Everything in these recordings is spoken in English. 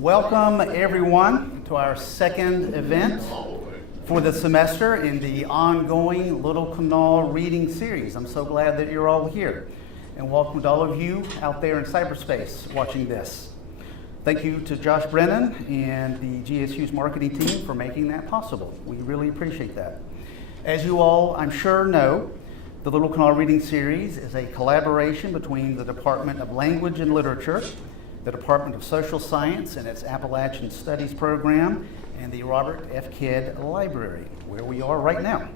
Welcome everyone to our second event for the semester in the ongoing Little Kanawha Reading Series. I'm so glad that you're all here, and welcome to all of you out there in cyberspace watching this. Thank you to Josh Brennan and the GSU's marketing team for making that possible. We really appreciate that. As you all, I'm sure, know, the Little Kanawha Reading Series is a collaboration between the Department of Language and Literature, the Department of Social Science and its Appalachian Studies program, and the Robert F. Kidd Library, where we are right now.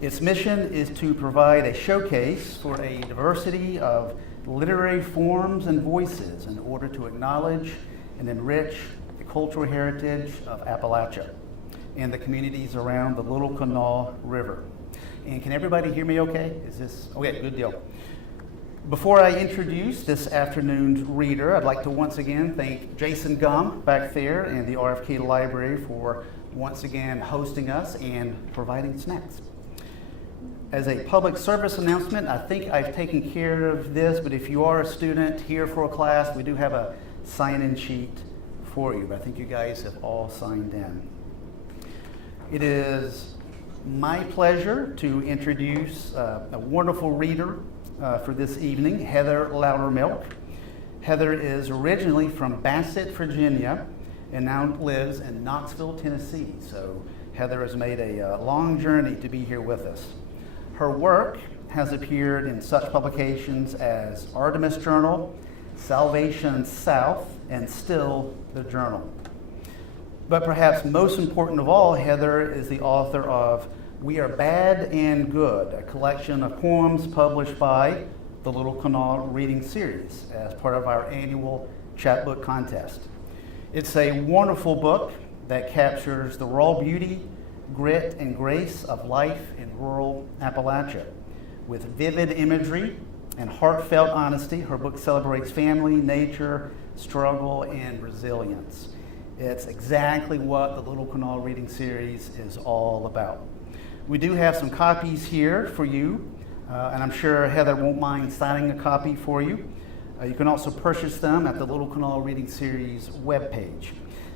Its mission is to provide a showcase for a diversity of literary forms and voices in order to acknowledge and enrich the cultural heritage of Appalachia and the communities around the Little Kanawha River. And can everybody hear me okay? Is this, okay, good deal. Before I introduce this afternoon's reader, I'd like to once again thank Jason Gum back there and the RFK Library for once again hosting us and providing snacks. As a public service announcement, I think I've taken care of this, but if you are a student here for a class, we do have a sign-in sheet for you. But I think you guys have all signed in. It is my pleasure to introduce a wonderful reader for this evening, Heather Loudermilk. Heather is originally from Bassett, Virginia, and now lives in Knoxville, Tennessee. So Heather has made a long journey to be here with us. Her work has appeared in such publications as Artemis Journal, Salvation South, and Still the Journal. But perhaps most important of all, Heather is the author of We Are Bad and Good, a collection of poems published by the Little Kanawha Reading Series as part of our annual Chapbook contest. It's a wonderful book that captures the raw beauty, grit, and grace of life in rural Appalachia. With vivid imagery and heartfelt honesty, her book celebrates family, nature, struggle, and resilience. It's exactly what the Little Kanawha Reading Series is all about. We do have some copies here for you, and I'm sure Heather won't mind signing a copy for you. You can also purchase them at the Little Kanawha Reading Series webpage.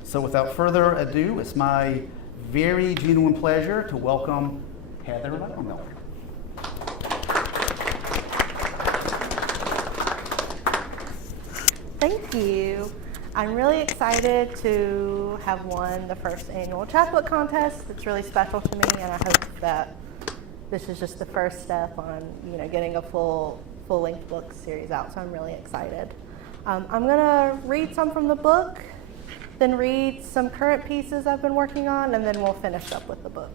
So without further ado, it's my very genuine pleasure to welcome Heather Loudermilk. Thank you. I'm really excited to have won the first annual Chapbook contest. It's really special to me, and I hope that this is just the first step on, getting a full-length book series out. So I'm really excited. I'm gonna read some from the book, then read some current pieces I've been working on, and then we'll finish up with the book.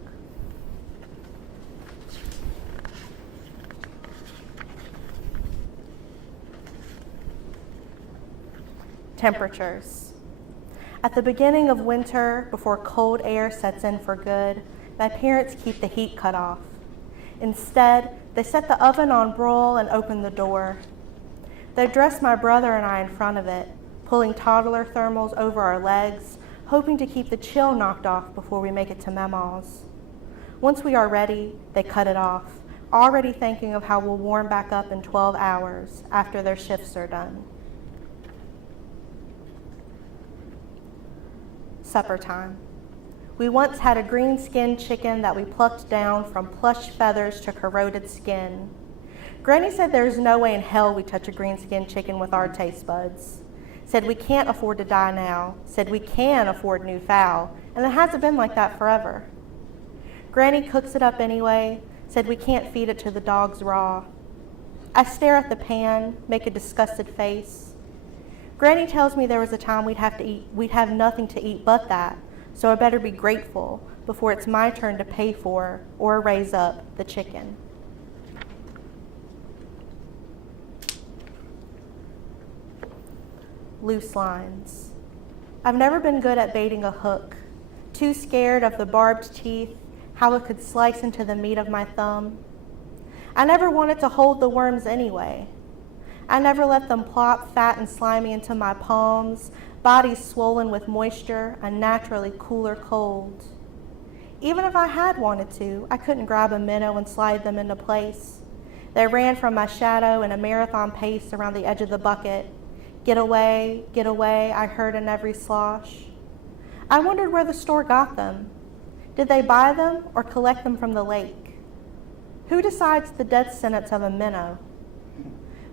Temperatures. At the beginning of winter, before cold air sets in for good, my parents keep the heat cut off. Instead, they set the oven on broil and open the door. They dress my brother and I in front of it, pulling toddler thermals over our legs, hoping to keep the chill knocked off before we make it to Mama's. Once we are ready, they cut it off, already thinking of how we'll warm back up in 12 hours after their shifts are done. Supper time. We once had a green-skinned chicken that we plucked down from plush feathers to corroded skin. Granny said there's no way in hell we touch a green-skinned chicken with our taste buds. Said we can't afford to die now. Said we can afford new fowl, and it hasn't been like that forever. Granny cooks it up anyway. Said we can't feed it to the dogs raw. I stare at the pan, make a disgusted face. Granny tells me there was a time we'd have nothing to eat but that, so I better be grateful before it's my turn to pay for or raise up the chicken. Loose lines. I've never been good at baiting a hook, too scared of the barbed teeth, how it could slice into the meat of my thumb. I never wanted to hold the worms anyway. I never let them plop fat and slimy into my palms, bodies swollen with moisture, unnaturally cooler cold. Even if I had wanted to, I couldn't grab a minnow and slide them into place. They ran from my shadow in a marathon pace around the edge of the bucket, Get away, I heard in every slosh. I wondered where the store got them. Did they buy them or collect them from the lake? Who decides the death sentence of a minnow?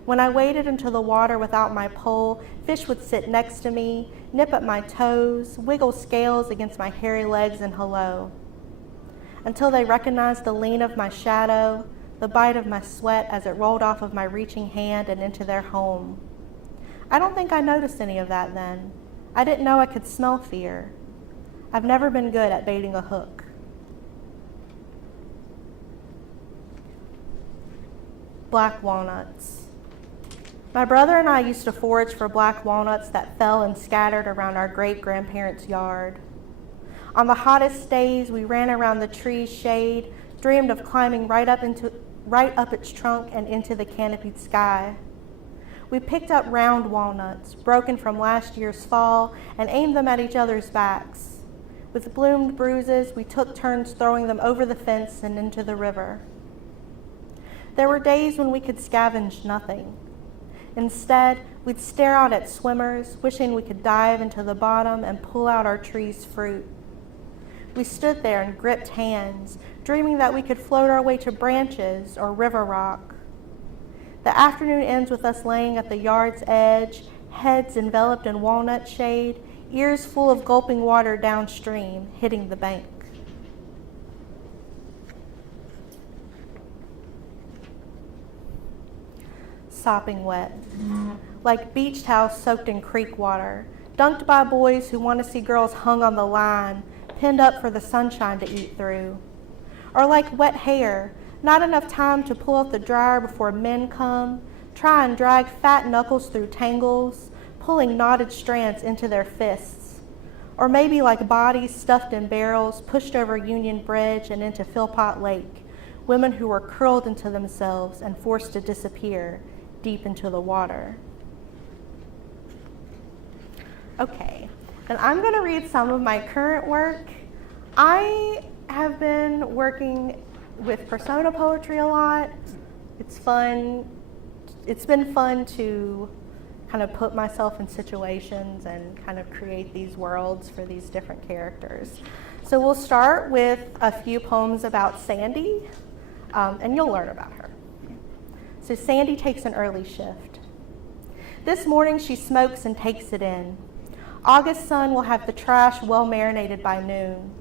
When I waded into the water without my pole, fish would sit next to me, nip at my toes, wiggle scales against my hairy legs and hello. Until they recognized the lean of my shadow, the bite of my sweat as it rolled off of my reaching hand and into their home. I don't think I noticed any of that then. I didn't know I could smell fear. I've never been good at baiting a hook. Black walnuts. My brother and I used to forage for black walnuts that fell and scattered around our great-grandparents' yard. On the hottest days, we ran around the tree's shade, dreamed of climbing right up its trunk and into the canopied sky. We picked up round walnuts, broken from last year's fall, and aimed them at each other's backs. With bloomed bruises, we took turns throwing them over the fence and into the river. There were days when we could scavenge nothing. Instead, we'd stare out at swimmers, wishing we could dive into the bottom and pull out our tree's fruit. We stood there and gripped hands, dreaming that we could float our way to branches or river rock. The afternoon ends with us laying at the yard's edge, heads enveloped in walnut shade, ears full of gulping water downstream, hitting the bank. Sopping wet, like beach towels soaked in creek water, dunked by boys who want to see girls hung on the line, pinned up for the sunshine to eat through. Or like wet hair, not enough time to pull out the dryer before men come, try and drag fat knuckles through tangles, pulling knotted strands into their fists. Or maybe like bodies stuffed in barrels, pushed over Union Bridge and into Philpott Lake, women who were curled into themselves and forced to disappear deep into the water. Okay, and I'm going to read some of my current work. I have been working with persona poetry a lot. It's fun. It's been fun to kind of put myself in situations and kind of create these worlds for these different characters. So we'll start with a few poems about Sandy, and you'll learn about her. So Sandy takes an early shift. This morning she smokes and takes it in. August sun will have the trash well marinated by noon.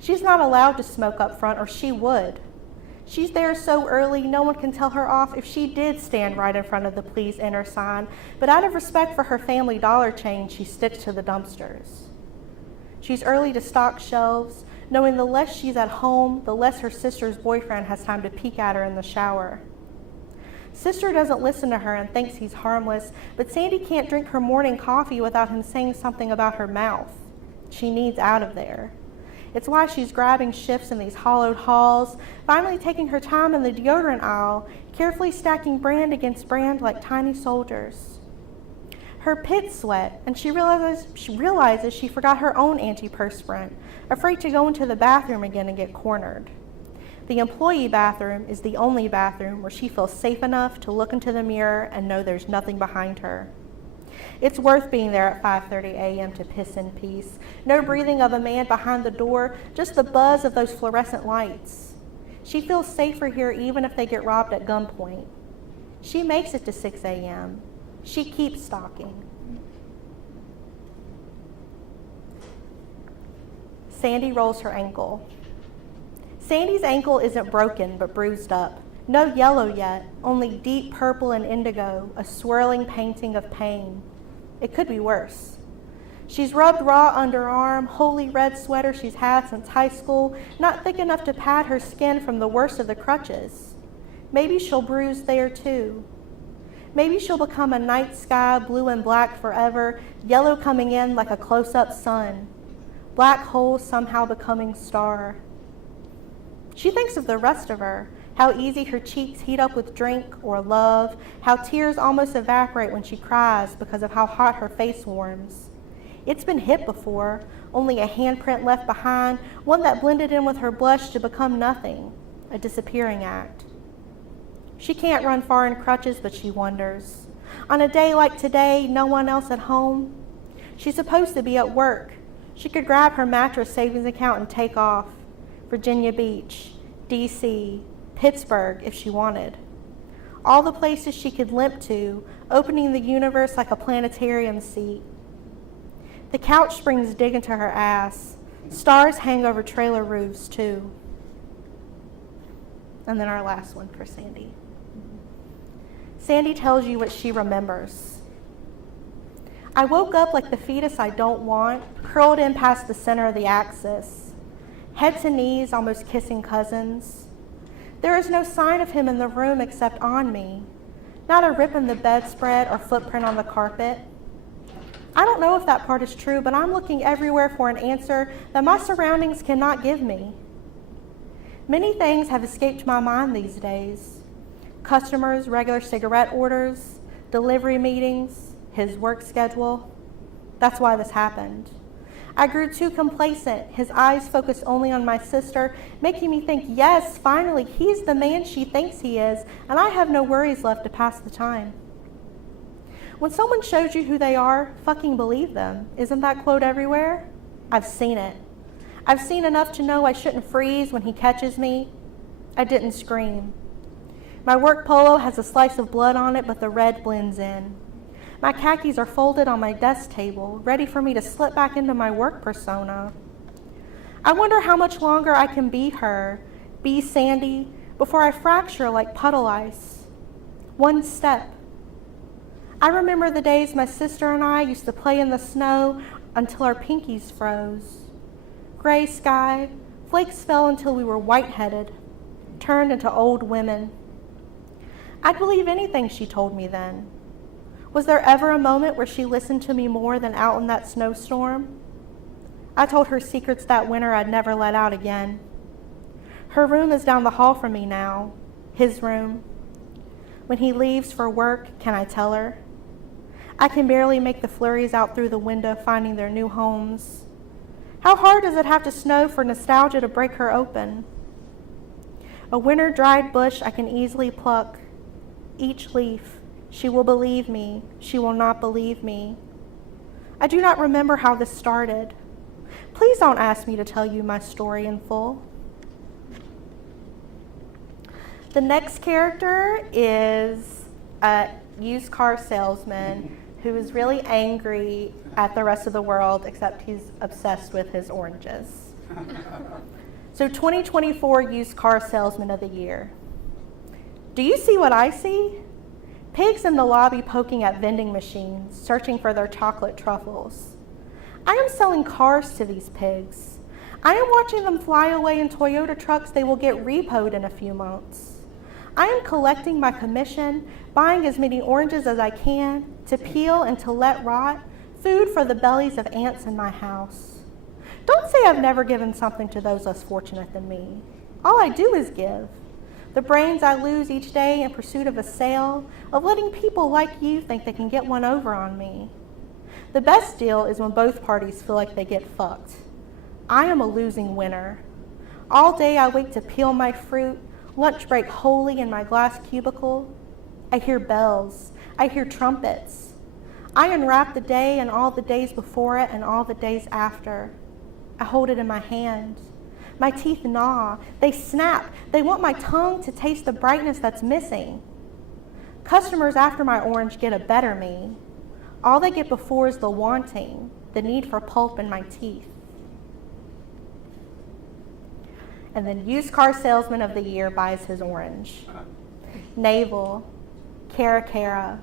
She's not allowed to smoke up front, or she would. She's there so early, no one can tell her off if she did stand right in front of the please enter sign, but out of respect for her family dollar chain, she sticks to the dumpsters. She's early to stock shelves, knowing the less she's at home, the less her sister's boyfriend has time to peek at her in the shower. Sister doesn't listen to her and thinks he's harmless, but Sandy can't drink her morning coffee without him saying something about her mouth. She needs out of there. It's why she's grabbing shifts in these hollowed halls, finally taking her time in the deodorant aisle, carefully stacking brand against brand like tiny soldiers. Her pits sweat, and she realizes she forgot her own antiperspirant, afraid to go into the bathroom again and get cornered. The employee bathroom is the only bathroom where she feels safe enough to look into the mirror and know there's nothing behind her. It's worth being there at 5:30 a.m. to piss in peace. No breathing of a man behind the door, just the buzz of those fluorescent lights. She feels safer here even if they get robbed at gunpoint. She makes it to 6 a.m. She keeps stalking. Sandy rolls her ankle. Sandy's ankle isn't broken, but bruised up. No yellow yet, only deep purple and indigo, a swirling painting of pain. It could be worse. She's rubbed raw underarm, holy red sweater she's had since high school, not thick enough to pad her skin from the worst of the crutches. Maybe she'll bruise there too. Maybe she'll become a night sky, blue and black forever, yellow coming in like a close-up sun. Black hole somehow becoming star. She thinks of the rest of her, how easy her cheeks heat up with drink or love, how tears almost evaporate when she cries because of how hot her face warms. It's been hit before, only a handprint left behind, one that blended in with her blush to become nothing, a disappearing act. She can't run far in crutches, but she wonders. On a day like today, no one else at home. She's supposed to be at work. She could grab her mattress savings account and take off. Virginia Beach, D.C., Pittsburgh if she wanted. All the places she could limp to, opening the universe like a planetarium seat. The couch springs dig into her ass. Stars hang over trailer roofs too. And then our last one for Sandy. Sandy tells you what she remembers. I woke up like the fetus I don't want, curled in past the center of the axis, head to knees, almost kissing cousins. There is no sign of him in the room except on me, not a rip in the bedspread or footprint on the carpet. I don't know if that part is true, but I'm looking everywhere for an answer that my surroundings cannot give me. Many things have escaped my mind these days. Customers, regular cigarette orders, delivery meetings, his work schedule. That's why this happened. I grew too complacent, his eyes focused only on my sister, making me think, yes, finally, he's the man she thinks he is, and I have no worries left to pass the time. When someone shows you who they are, fucking believe them. Isn't that quote everywhere? I've seen it. I've seen enough to know I shouldn't freeze when he catches me. I didn't scream. My work polo has a slice of blood on it, but the red blends in. My khakis are folded on my desk table, ready for me to slip back into my work persona. I wonder how much longer I can be her, be Sandy, before I fracture like puddle ice. One step. I remember the days my sister and I used to play in the snow until our pinkies froze. Gray sky, flakes fell until we were white-headed, turned into old women. I'd believe anything she told me then. Was there ever a moment where she listened to me more than out in that snowstorm? I told her secrets that winter I'd never let out again. Her room is down the hall from me now, his room. When he leaves for work, can I tell her? I can barely make the flurries out through the window finding their new homes. How hard does it have to snow for nostalgia to break her open? A winter dried bush I can easily pluck. Each leaf. She will believe me. She will not believe me. I do not remember how this started. Please don't ask me to tell you my story in full. The next character is a used car salesman who is really angry at the rest of the world, except he's obsessed with his oranges. So 2024 Used Car Salesman of the Year. Do you see what I see? Pigs in the lobby poking at vending machines, searching for their chocolate truffles. I am selling cars to these pigs. I am watching them fly away in Toyota trucks they will get repoed in a few months. I am collecting my commission, buying as many oranges as I can, to peel and to let rot, food for the bellies of ants in my house. Don't say I've never given something to those less fortunate than me. All I do is give. The brains I lose each day in pursuit of a sale, of letting people like you think they can get one over on me. The best deal is when both parties feel like they get fucked. I am a losing winner. All day I wait to peel my fruit, lunch break wholly in my glass cubicle. I hear bells. I hear trumpets. I unwrap the day and all the days before it and all the days after. I hold it in my hand. My teeth gnaw. They snap. They want my tongue to taste the brightness that's missing. Customers after my orange get a better me. All they get before is the wanting, the need for pulp in my teeth. And then Used Car Salesman of the Year buys his orange. Navel, Cara,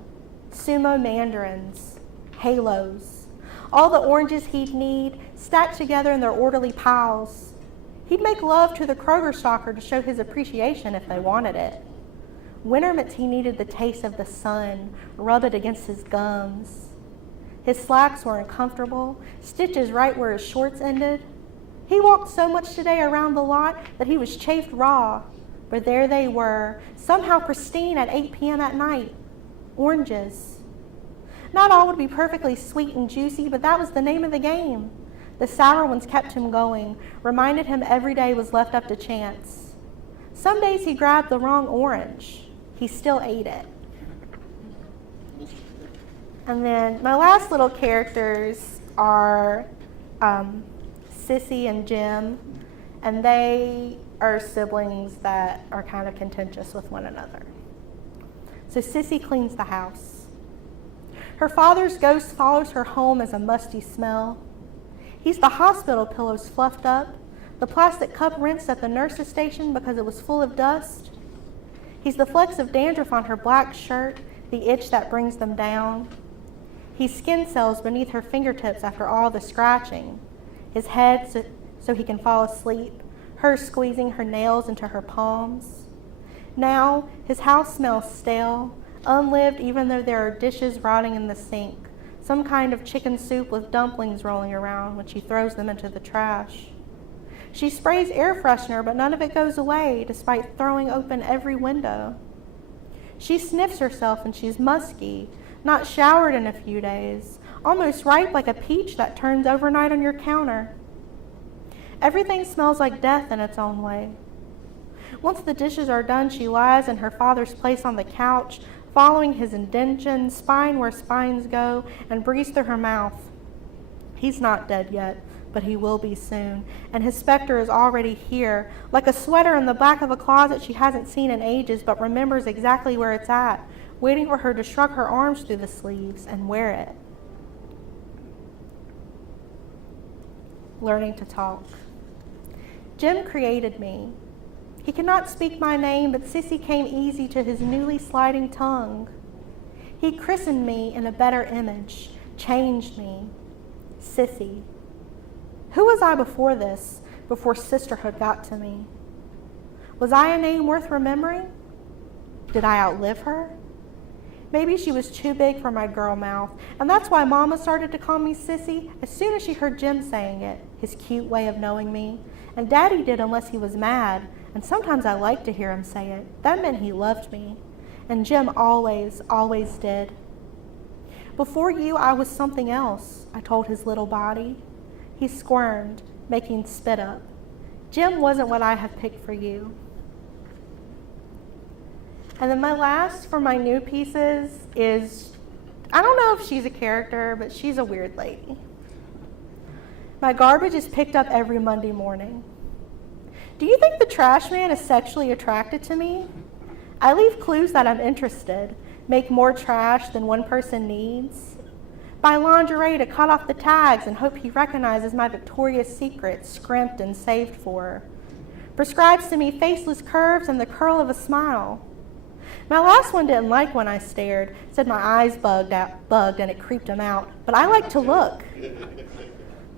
Sumo mandarins, halos, all the oranges he'd need stacked together in their orderly piles. He'd make love to the Kroger stalker to show his appreciation if they wanted it. Winter meant he needed the taste of the sun, rub it against his gums. His slacks were uncomfortable, stitches right where his shorts ended. He walked so much today around the lot that he was chafed raw, but there they were, somehow pristine at 8 p.m. at night. Oranges. Not all would be perfectly sweet and juicy, but that was the name of the game. The sour ones kept him going, reminded him every day was left up to chance. Some days he grabbed the wrong orange. He still ate it. And then my last little characters are Sissy and Jim, and they are siblings that are kind of contentious with one another. So Sissy cleans the house. Her father's ghost follows her home as a musty smell. He's the hospital pillows fluffed up, the plastic cup rinsed at the nurse's station because it was full of dust. He's the flecks of dandruff on her black shirt, the itch that brings them down. He's skin cells beneath her fingertips after all the scratching. His head so he can fall asleep, her squeezing her nails into her palms. Now, his house smells stale, unlived even though there are dishes rotting in the sink, some kind of chicken soup with dumplings rolling around when she throws them into the trash. She sprays air freshener, but none of it goes away, despite throwing open every window. She sniffs herself and she's musky, not showered in a few days, almost ripe like a peach that turns overnight on your counter. Everything smells like death in its own way. Once the dishes are done, she lies in her father's place on the couch, following his indention, spine where spines go, and breathes through her mouth. He's not dead yet, but he will be soon, and his specter is already here, like a sweater in the back of a closet she hasn't seen in ages but remembers exactly where it's at, waiting for her to shrug her arms through the sleeves and wear it. Learning to talk. Jim created me. He cannot speak my name, but Sissy came easy to his newly sliding tongue. He christened me in a better image, changed me. Sissy. Who was I before this, before sisterhood got to me? Was I a name worth remembering? Did I outlive her? Maybe she was too big for my girl mouth, and that's why Mama started to call me Sissy as soon as she heard Jim saying it, his cute way of knowing me. And Daddy did unless he was mad, and sometimes I liked to hear him say it. That meant he loved me. And Jim always, always did. Before you, I was something else, I told his little body. He squirmed, making spit up. Jim wasn't what I have picked for you. And then my last for my new pieces is, I don't know if she's a character, but she's a weird lady. My garbage is picked up every Monday morning. Do you think the trash man is sexually attracted to me? I leave clues that I'm interested, make more trash than one person needs. Buy lingerie to cut off the tags and hope he recognizes my Victoria's Secret scrimped and saved for. Prescribes to me faceless curves and the curl of a smile. My last one didn't like when I stared, said my eyes bugged and it creeped him out, but I like to look.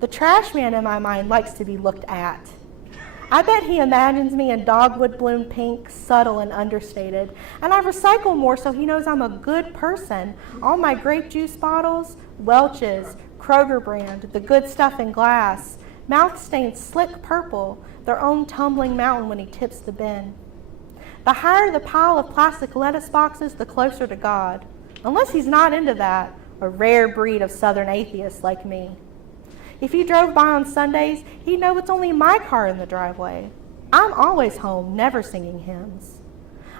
The trash man in my mind likes to be looked at. I bet he imagines me in dogwood bloom pink, subtle and understated. And I recycle more so he knows I'm a good person. All my grape juice bottles, Welch's, Kroger brand, the good stuff in glass, mouth stained slick purple, their own tumbling mountain when he tips the bin. The higher the pile of plastic lettuce boxes, the closer to God. Unless he's not into that, a rare breed of southern atheists like me. If he drove by on Sundays, he'd know it's only my car in the driveway. I'm always home, never singing hymns.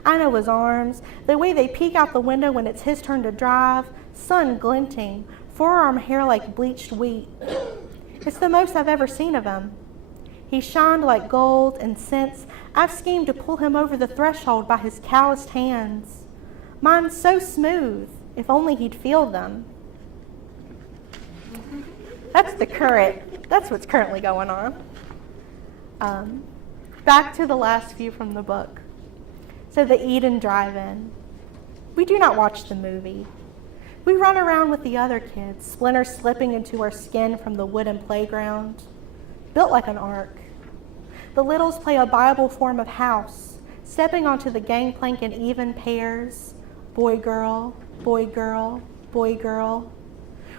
I know his arms, the way they peek out the window when it's his turn to drive, sun glinting, forearm hair like bleached wheat. It's the most I've ever seen of him. He shined like gold, and since I've schemed to pull him over the threshold by his calloused hands. Mine's so smooth, if only he'd feel them. That's what's currently going on. Back to the last few from the book. So the Eden Drive-In. We do not watch the movie. We run around with the other kids, splinters slipping into our skin from the wooden playground, built like an ark. The littles play a Bible form of house, stepping onto the gangplank in even pairs, boy, girl, boy, girl, boy, girl.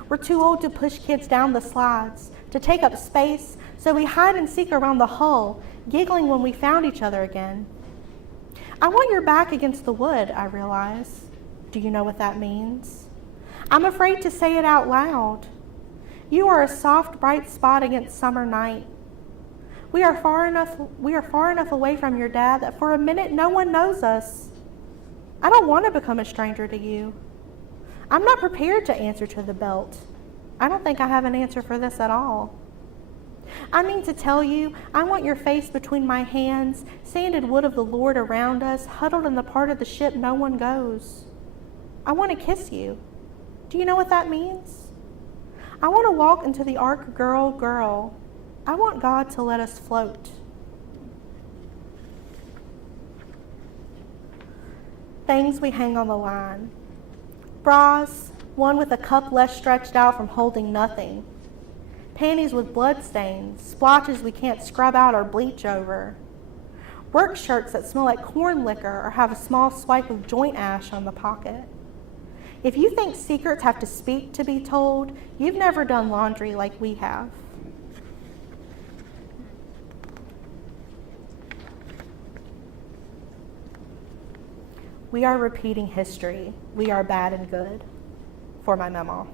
We're too old to push kids down the slides, to take up space, so we hide and seek around the hull, giggling when we found each other again. I want your back against the wood, I realize. Do you know what that means? I'm afraid to say it out loud. You are a soft, bright spot against summer night. We are far enough away from your dad that for a minute no one knows us. I don't want to become a stranger to you. I'm not prepared to answer to the belt. I don't think I have an answer for this at all. I mean to tell you, I want your face between my hands, sanded wood of the Lord around us, huddled in the part of the ship no one goes. I want to kiss you. Do you know what that means? I want to walk into the ark, girl. I want God to let us float. Things we hang on the line. Bras, one with a cup less stretched out from holding nothing. Panties with blood stains, splotches we can't scrub out or bleach over. Work shirts that smell like corn liquor or have a small swipe of joint ash on the pocket. If you think secrets have to speak to be told, you've never done laundry like we have. We are repeating history. We are bad and good. For my memo.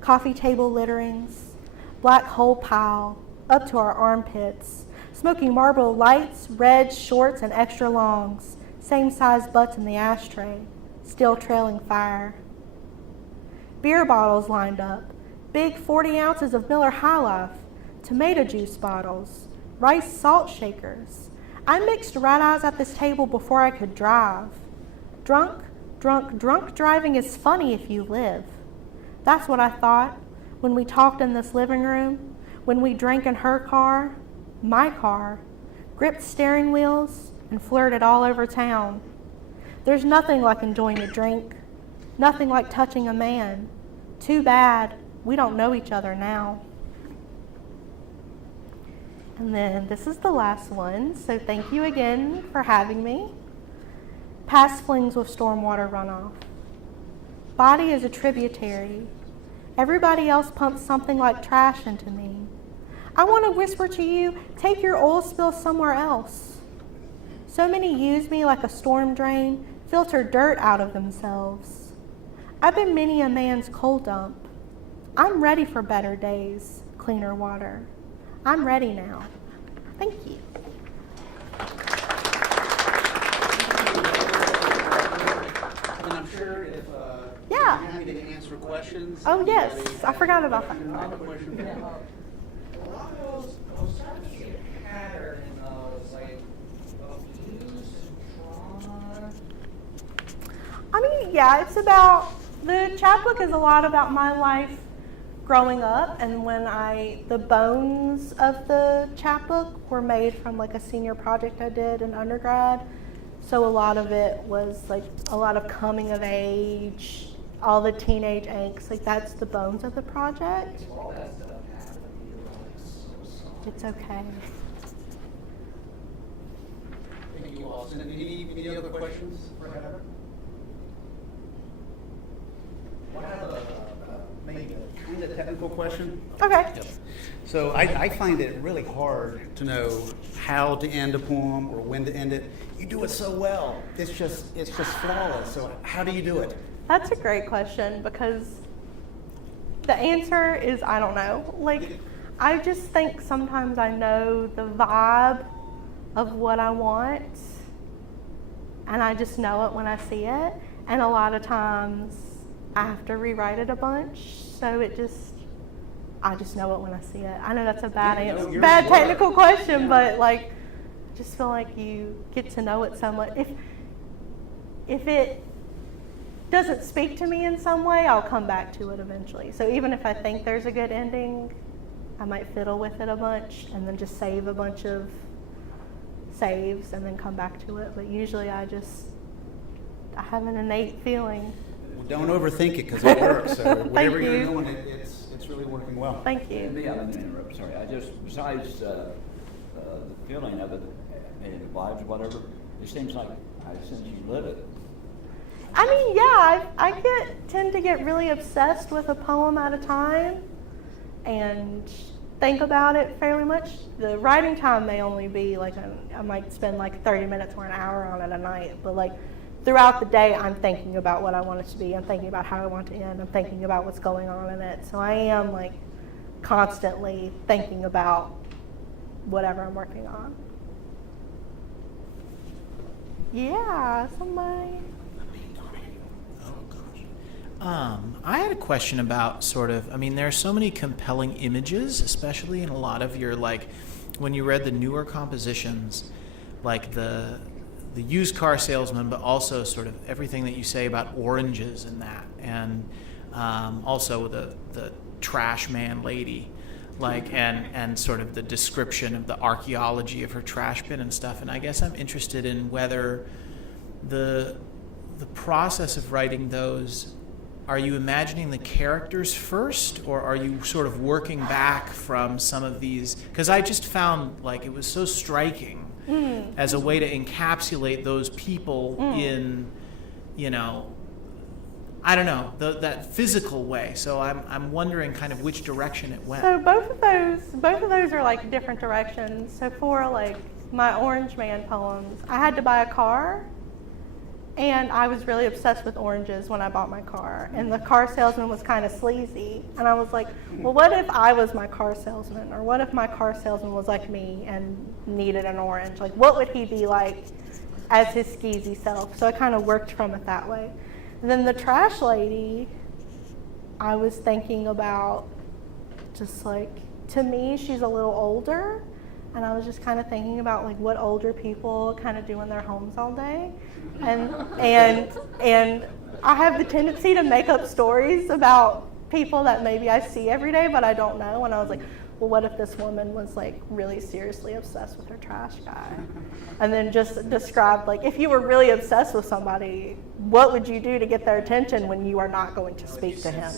Coffee table litterings, black hole pile, up to our armpits, smoking Marlboro lights, reds, shorts, and extra longs, same size butts in the ashtray, still trailing fire. Beer bottles lined up, big 40 ounces of Miller High Life, tomato juice bottles, rice salt shakers. I mixed red eyes at this table before I could drive. Drunk driving is funny if you live. That's what I thought when we talked in this living room, when we drank in her car, my car, gripped steering wheels, and flirted all over town. There's nothing like enjoying a drink, nothing like touching a man. Too bad we don't know each other now. And then this is the last one, so thank you again for having me. Past flings with stormwater runoff. Body is a tributary. Everybody else pumps something like trash into me. I want to whisper to you, take your oil spill somewhere else. So many use me like a storm drain, filter dirt out of themselves. I've been many a man's coal dump. I'm ready for better days, cleaner water. I'm ready now. Thank you. And I'm sure if Yeah. you're happy to answer questions. Oh yes, I forgot about that. Another question. A lot of those starting to see a pattern in those, like abuse and trauma. I mean, yeah, it's about, the chapbook is a lot about my life growing up, and when the bones of the chapbook were made from like a senior project I did in undergrad. So a lot of it was like a lot of coming of age, all the teenage angst, like that's the bones of the project. All that stuff happened to you, like, so sorry. It's okay. Thank you, Austin. Any other questions for Heather? I have maybe a kind of technical question. Okay. So I find it really hard to know how to end a poem or when to end it. You do it so well. It's just flawless. So how do you do it? That's a great question because the answer is I don't know. Like, I just think sometimes I know the vibe of what I want, and I just know it when I see it. And a lot of times I have to rewrite it a bunch, so I just know it when I see it. I know that's a bad Yeah, no, answer, you're bad smart. technical question, Yeah. but like, I just feel like you get to know it so much. If it doesn't speak to me in some way, I'll come back to it eventually. So even if I think there's a good ending, I might fiddle with it a bunch and then just save a bunch of saves and then come back to it. But usually I have an innate feeling. Don't overthink it because it works. So whatever you're you. doing, it's really working well. Thank you. Yeah, let me interrupt, sorry. Besides the feeling of it, and the vibes, whatever, it seems like I sense you live it. I mean, yeah, I tend to get really obsessed with a poem at a time and think about it fairly much. The writing time may only be like, I might spend like 30 minutes or an hour on it a night, but like throughout the day, I'm thinking about what I want it to be. I'm thinking about how I want to end. I'm thinking about what's going on in it. So I am like constantly thinking about whatever I'm working on. Yeah, somebody. Oh gosh. I had a question about there are so many compelling images, especially in a lot of your, like, when you read the newer compositions, like the used car salesman, but also sort of everything that you say about oranges and that, and also the trash man lady, like, and sort of the description of the archaeology of her trash bin and stuff. And I guess I'm interested in whether the process of writing those, are you imagining the characters first, or are you sort of working back from some of these? Because I just found, like, it was so striking as a way to encapsulate those people in, I don't know, that physical way. So I'm wondering kind of which direction it went. So both of those are like different directions. So for like my Orange Man poems, I had to buy a car. And I was really obsessed with oranges when I bought my car. And the car salesman was kind of sleazy. And I was like, well, what if I was my car salesman? Or what if my car salesman was like me and needed an orange? Like, what would he be like as his skeezy self? So I kind of worked from it that way. And then the trash lady, I was thinking about just like, to me, she's a little older. And I was just kind of thinking about like what older people kind of do in their homes all day. And I have the tendency to make up stories about people that maybe I see every day, but I don't know. And I was like, well, what if this woman was like really seriously obsessed with her trash guy? And then just described, like, if you were really obsessed with somebody, what would you do to get their attention when you are not going to speak to him?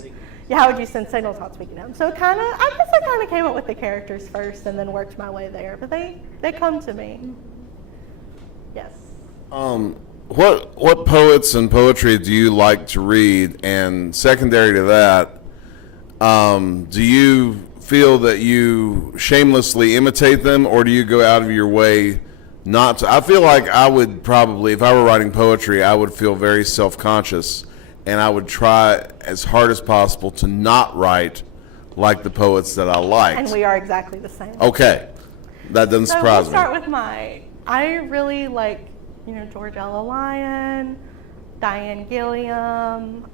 Yeah, how would you send signals not speaking to him? So I guess I kind of came up with the characters first and then worked my way there. But they come to me. Yes. What poets and poetry do you like to read? And secondary to that, do you feel that you shamelessly imitate them, or do you go out of your way not to? I feel like I would probably, if I were writing poetry, I would feel very self-conscious, and I would try as hard as possible to not write like the poets that I liked. And we are exactly the same. Okay. That doesn't surprise me. So we'll start with I really like, George Ella Lyon, Diane Gilliam,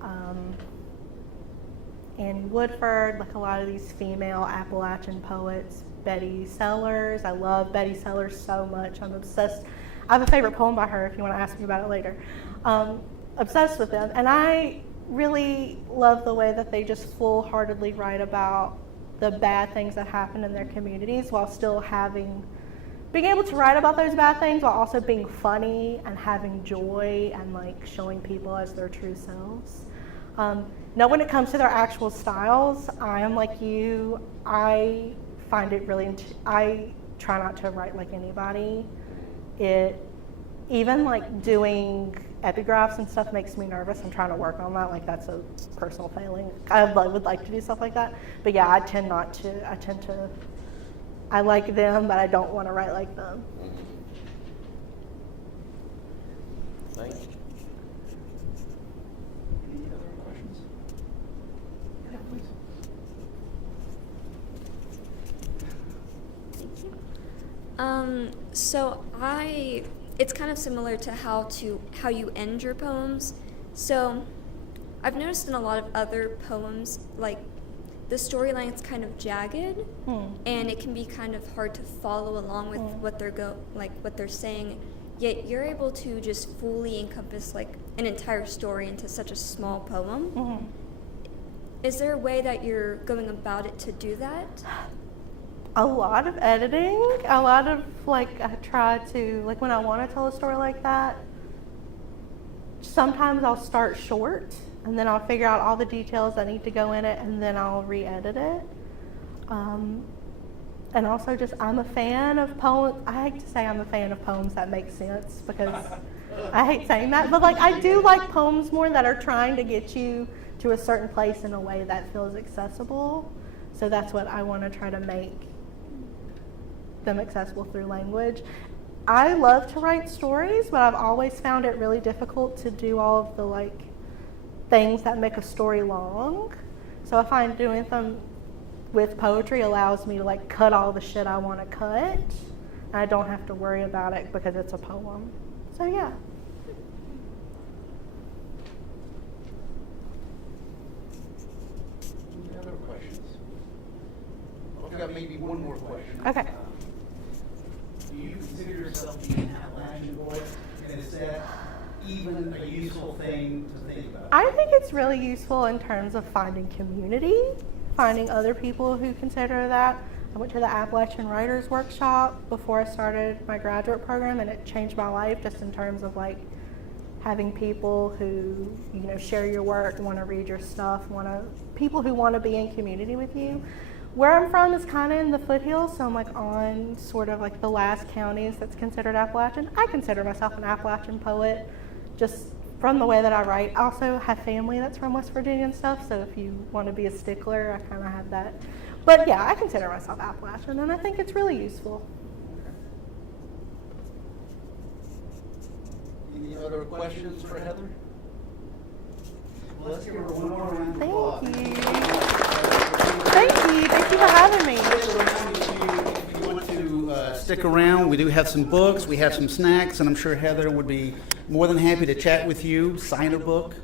Annie Woodford, like a lot of these female Appalachian poets. Betty Sellers, I love Betty Sellers so much. I'm obsessed. I have a favorite poem by her if you want to ask me about it later. Obsessed with them. And I really love the way that they just full-heartedly write about the bad things that happen in their communities while still being able to write about those bad things while also being funny and having joy and like showing people as their true selves. Now when it comes to their actual styles, I am like you. I find it really, I try not to write like anybody. Even like doing epigraphs and stuff makes me nervous. I'm trying to work on that. Like that's a personal failing. I would like to do stuff like that. But yeah, I tend to, I like them, but I don't want to write like them. Thanks. Any other questions? Yeah, please. So it's kind of similar to how you end your poems. So I've noticed in a lot of other poems, like the storyline's kind of jagged, and it can be kind of hard to follow along with what they're saying. Yet you're able to just fully encompass like an entire story into such a small poem. Is there a way that you're going about it to do that? A lot of editing, a lot of like, I try to, like when I want to tell a story like that, sometimes I'll start short and then I'll figure out all the details that need to go in it and then I'll re-edit it. And also just, I'm a fan of poems. I hate to say I'm a fan of poems that make sense because I hate saying that, but like I do like poems more that are trying to get you to a certain place in a way that feels accessible. So that's what I want to try to make them accessible through language. I love to write stories, but I've always found it really difficult to do all of the like things that make a story long. So I find doing them with poetry allows me to like cut all the shit I want to cut, and I don't have to worry about it because it's a poem. So yeah. maybe one more question. Okay. Do you consider yourself to be an Appalachian boy? And is that even a useful thing to think about? I think it's really useful in terms of finding community, finding other people who consider that. I went to the Appalachian Writers Workshop before I started my graduate program, and it changed my life just in terms of like having people who, you know, share your work, want to read your stuff, people who want to be in community with you. Where I'm from is kind of in the foothills, so I'm like on sort of like the last counties that's considered Appalachian. I consider myself an Appalachian poet just from the way that I write. I also have family that's from West Virginia and stuff, so if you want to be a stickler, I kind of have that. But yeah, I consider myself Appalachian, and I think it's really useful. Any other questions for Heather? Let's give her one more round of Thank applause. you. Thank you for having me. If you want to stick around, we do have some books, we have some snacks, and I'm sure Heather would be more than happy to chat with you, sign a book,